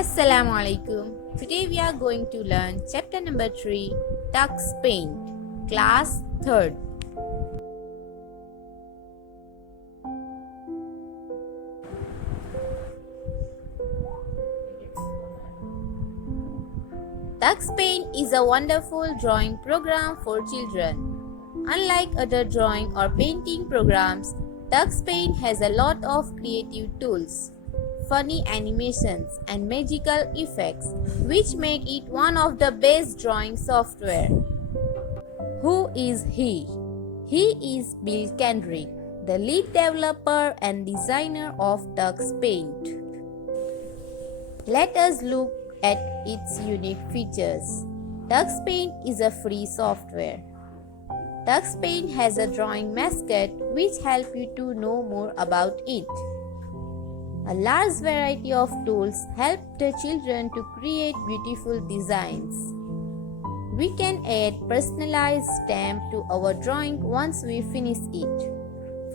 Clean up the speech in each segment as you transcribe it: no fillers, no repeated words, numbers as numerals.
Assalamu alaikum. Today we are going to learn chapter number 3, Tux Paint, class 3rd. Tux Paint is a wonderful drawing program for children. Unlike other drawing or painting programs, Tux Paint has a lot of creative tools, funny animations, and magical effects, which make it one of the best drawing software. Who is he? He is Bill Kendrick, the lead developer and designer of Tux Paint. Let us look at its unique features. Tux Paint is a free software. Tux Paint has a drawing mascot which help you to know more about it. A large variety of tools help the children to create beautiful designs. We can add personalized stamp to our drawing once we finish it.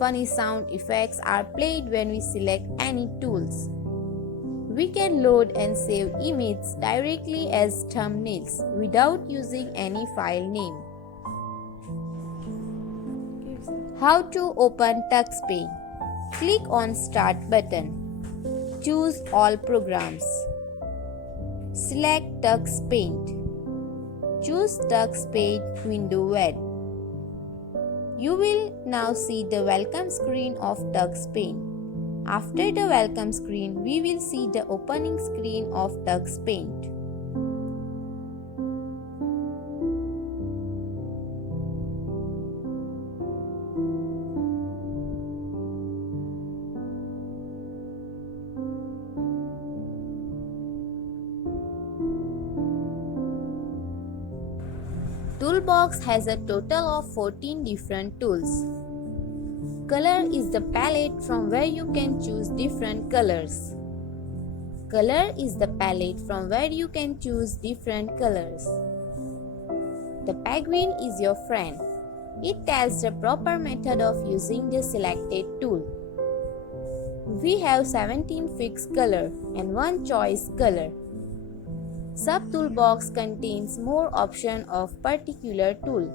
Funny sound effects are played when we select any tools. We can load and save images directly as thumbnails without using any file name. How to open Tux Paint? Click on Start button. Choose All Programs. Select Tux Paint. Choose Tux Paint window web. You will now see the welcome screen of Tux Paint. After the welcome screen, we will see the opening screen of Tux Paint. Toolbox has a total of 14 different tools. Color is the palette from where you can choose different colors. Color is the palette from where you can choose different colors. The penguin is your friend. It tells the proper method of using the selected tool. We have 17 fixed color and 1 choice color. Sub-toolbox contains more options of particular tool.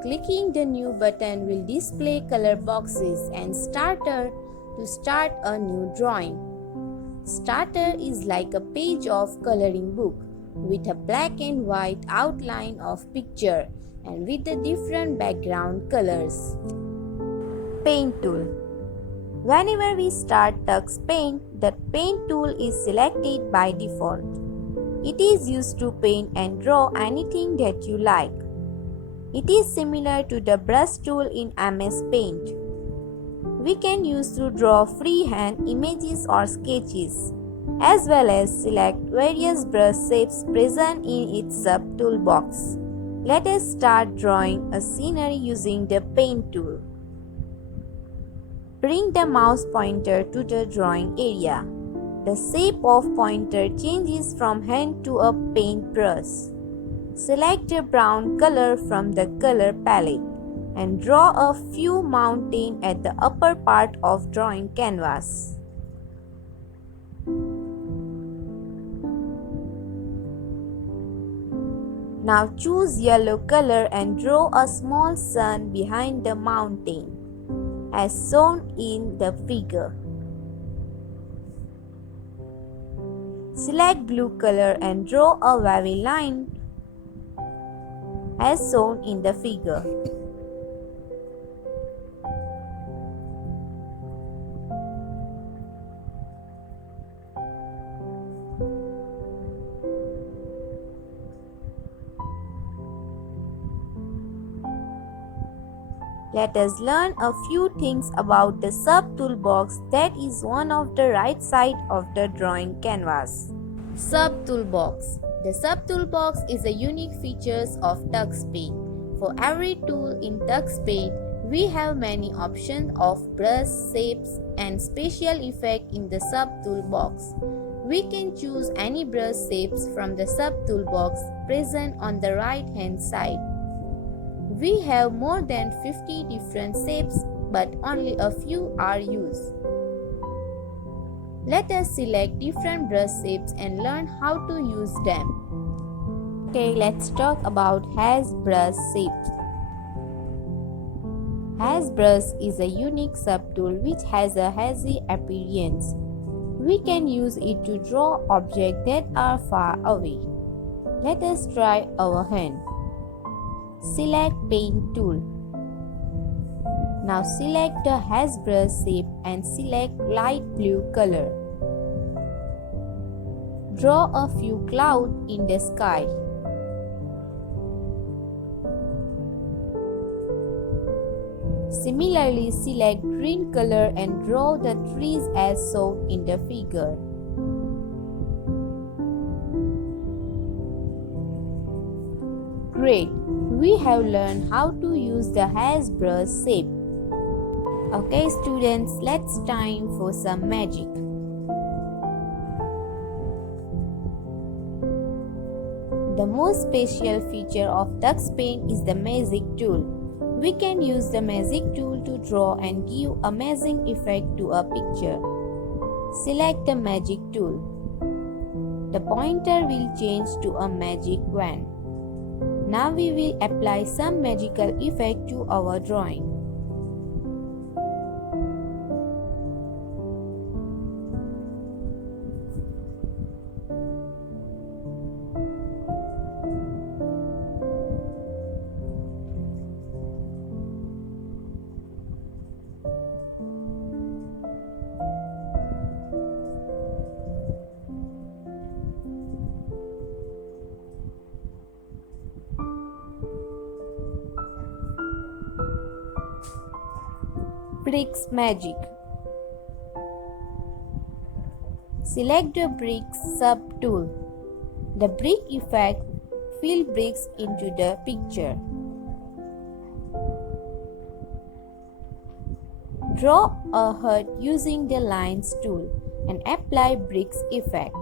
Clicking the new button will display color boxes and starter to start a new drawing. Starter is like a page of coloring book with a black and white outline of picture and with the different background colors. Paint tool. Whenever we start Tux Paint, the paint tool is selected by default. It is used to paint and draw anything that you like. It is similar to the brush tool in MS Paint. We can use to draw freehand images or sketches, as well as select various brush shapes present in its sub-toolbox. Let us start drawing a scenery using the paint tool. Bring the mouse pointer to the drawing area. The shape of pointer changes from hand to a paintbrush. Select a brown color from the color palette and draw a few mountains at the upper part of drawing canvas. Now choose yellow color and draw a small sun behind the mountain, as shown in the figure. Select blue color and draw a wavy line as shown in the figure. Let us learn a few things about the sub-toolbox that is one of the right side of the drawing canvas. Sub-toolbox. The sub-toolbox is a unique feature of Tux Paint. For every tool in Tux Paint, we have many options of brush, shapes, and special effects in the sub-toolbox. We can choose any brush shapes from the sub-toolbox present on the right-hand side. We have more than 50 different shapes, but only a few are used. Let us select different brush shapes and learn how to use them. Okay, let's talk about hairbrush shape. Hairbrush is a unique subtool which has a hazy appearance. We can use it to draw objects that are far away. Let us try our hand. Select Paint tool. Now select the hairbrush shape and select light blue color. Draw a few clouds in the sky. Similarly, select green color and draw the trees as shown in the figure. Great! We have learned how to use the hairbrush shape. Okay students, let's time for some magic. The most special feature of TuxPaint is the magic tool. We can use the magic tool to draw and give amazing effect to a picture. Select the magic tool. The pointer will change to a magic wand. Now we will apply some magical effect to our drawing. Bricks magic. Select the bricks sub-tool. The brick effect fill bricks into the picture. Draw a hut using the lines tool and apply bricks effect.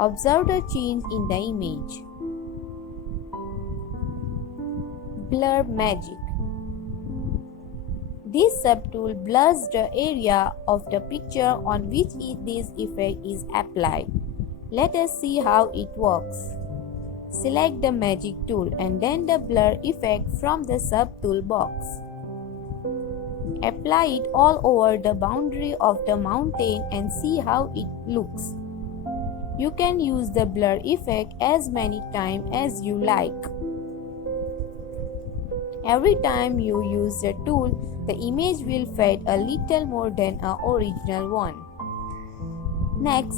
Observe the change in the image. Blur magic. This subtool blurs the area of the picture on which this effect is applied. Let us see how it works. Select the magic tool and then the blur effect from the subtool box. Apply it all over the boundary of the mountain and see how it looks. You can use the blur effect as many times as you like. Every time you use the tool, the image will fade a little more than an original one. Next,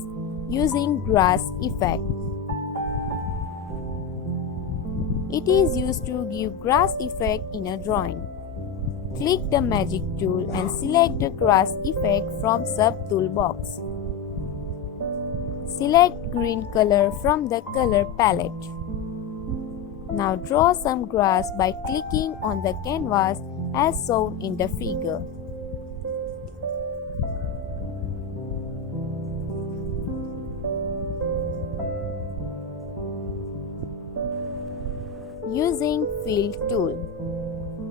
using grass effect. It is used to give grass effect in a drawing. Click the magic tool and select the grass effect from subtool box. Select green color from the color palette. Now draw some grass by clicking on the canvas as shown in the figure. Using Fill tool.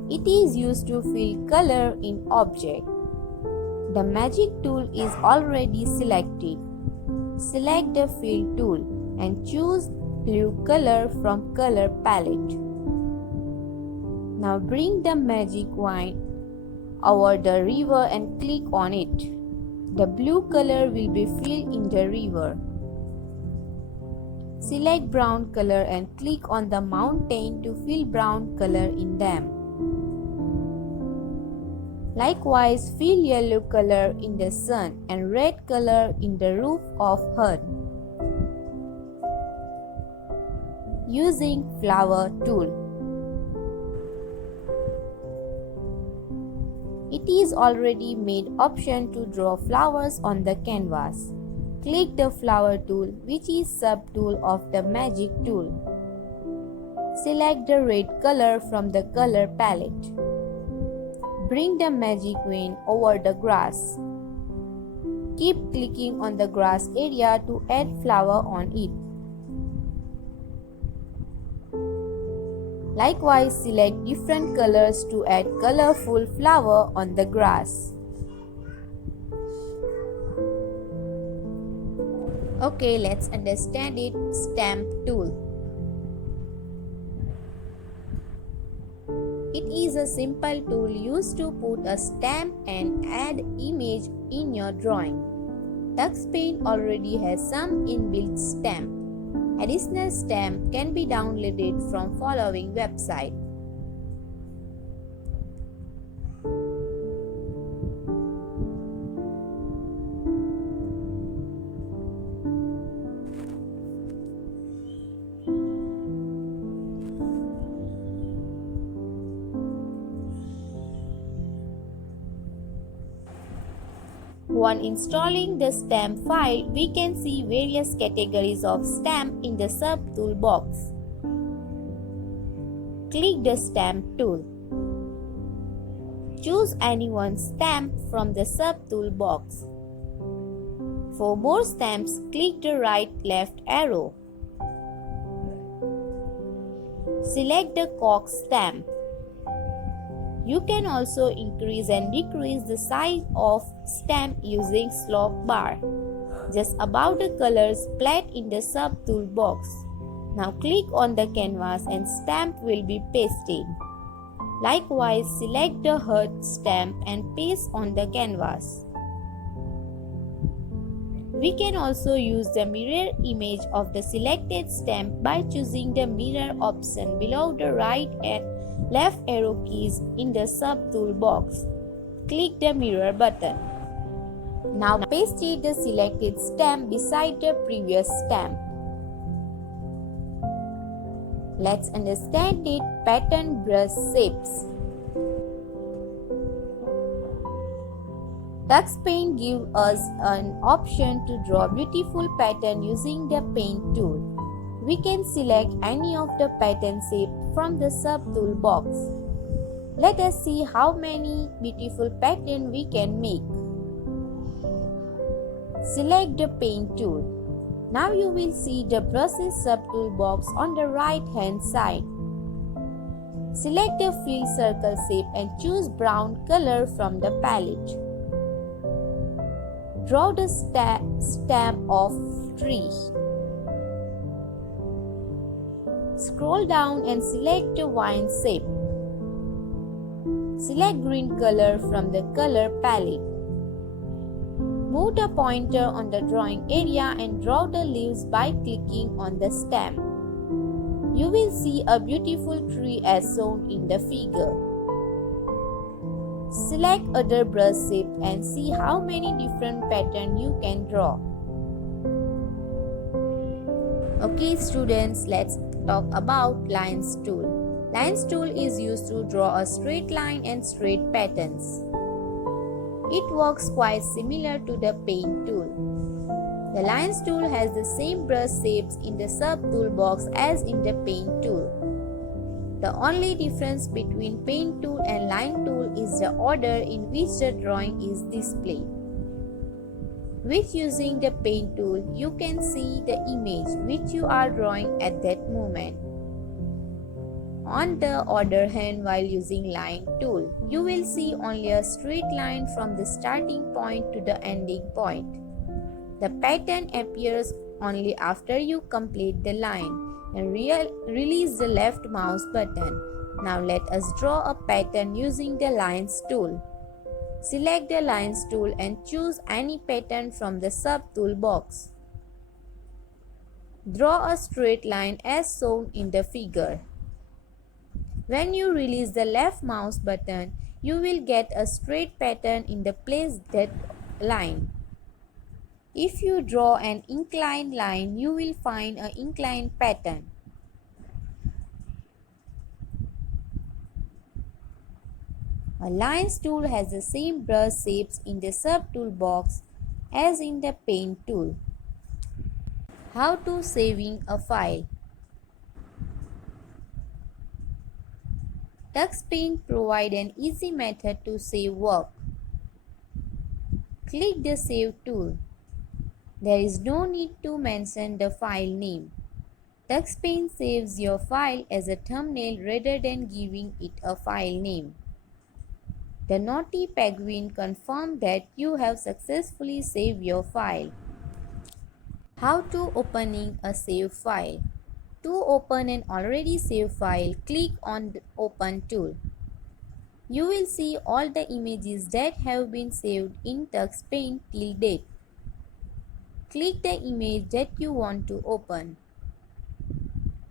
It is used to fill color in object. The magic tool is already selected. Select the Fill tool and choose blue color from color palette. Now bring the magic wand over the river and click on it. The blue color will be filled in the river. Select brown color and click on the mountain to fill brown color in them. Likewise, fill yellow color in the sun and red color in the roof of hut. Using Flower tool. It is already made option to draw flowers on the canvas. Click the Flower tool, which is subtool of the magic tool. Select the red color from the color palette. Bring the magic wand over the grass. Keep clicking on the grass area to add flower on it. Likewise, select different colors to add colorful flower on the grass. Okay, let's understand it. Stamp tool. It is a simple tool used to put a stamp and add image in your drawing. TuxPaint already has some inbuilt stamp. Additional stamp can be downloaded from following website. On installing the stamp file, we can see various categories of stamp in the sub-tool box. Click the stamp tool. Choose any one stamp from the sub-tool box. For more stamps, click the right-left arrow. Select the cork stamp. You can also increase and decrease the size of stamp using slope bar, just above the colors plate in the sub-tool box. Now click on the canvas and stamp will be pasted. Likewise, select the heart stamp and paste on the canvas. We can also use the mirror image of the selected stamp by choosing the mirror option below the right and left arrow keys in the sub-tool box. Click the mirror button. Now paste the selected stamp beside the previous stamp. Let's understand it. Pattern brush shapes. TuxPaint gives us an option to draw beautiful pattern using the paint tool. We can select any of the pattern shape from the sub-tool box. Let us see how many beautiful patterns we can make. Select the paint tool. Now you will see the brushes sub-tool box on the right hand side. Select the fill circle shape and choose brown color from the palette. Draw the stamp of tree. Scroll down and select the vine shape. Select green color from the color palette. Move the pointer on the drawing area and draw the leaves by clicking on the stamp. You will see a beautiful tree as shown in the figure. Select other brush shape and see how many different patterns you can draw. Okay students, let's talk about lines tool. Lines tool is used to draw a straight line and straight patterns. It works quite similar to the paint tool. The lines tool has the same brush shapes in the sub-tool box as in the paint tool. The only difference between paint tool and line tool is the order in which the drawing is displayed. With using the paint tool, you can see the image which you are drawing at that moment. On the other hand, while using line tool, you will see only a straight line from the starting point to the ending point. The pattern appears only after you complete the line and release the left mouse button. Now let us draw a pattern using the lines tool. Select the lines tool and choose any pattern from the sub-tool box. Draw a straight line as shown in the figure. When you release the left mouse button, you will get a straight pattern in the place that line. If you draw an inclined line, you will find an inclined pattern. A lines tool has the same brush shapes in the sub-tool box as in the paint tool. How to saving a file? TuxPaint provides an easy method to save work. Click the Save tool. There is no need to mention the file name. TuxPaint saves your file as a thumbnail rather than giving it a file name. The Naughty Penguin confirmed that you have successfully saved your file. How to opening a save file? To open an already saved file, click on the Open tool. You will see all the images that have been saved in TuxPaint till date. Click the image that you want to open.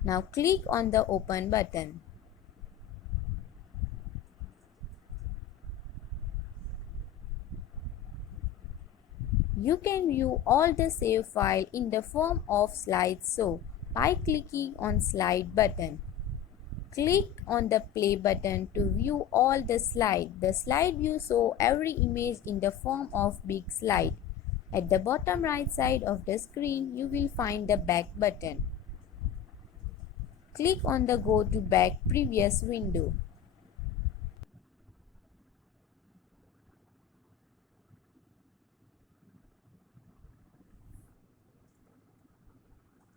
Now click on the Open button. You can view all the saved file in the form of slideshow by clicking on Slide button. Click on the Play button to view all the slide. The slide view shows every image in the form of big slide. At the bottom right side of the screen, you will find the Back button. Click on the Go to Back Previous window.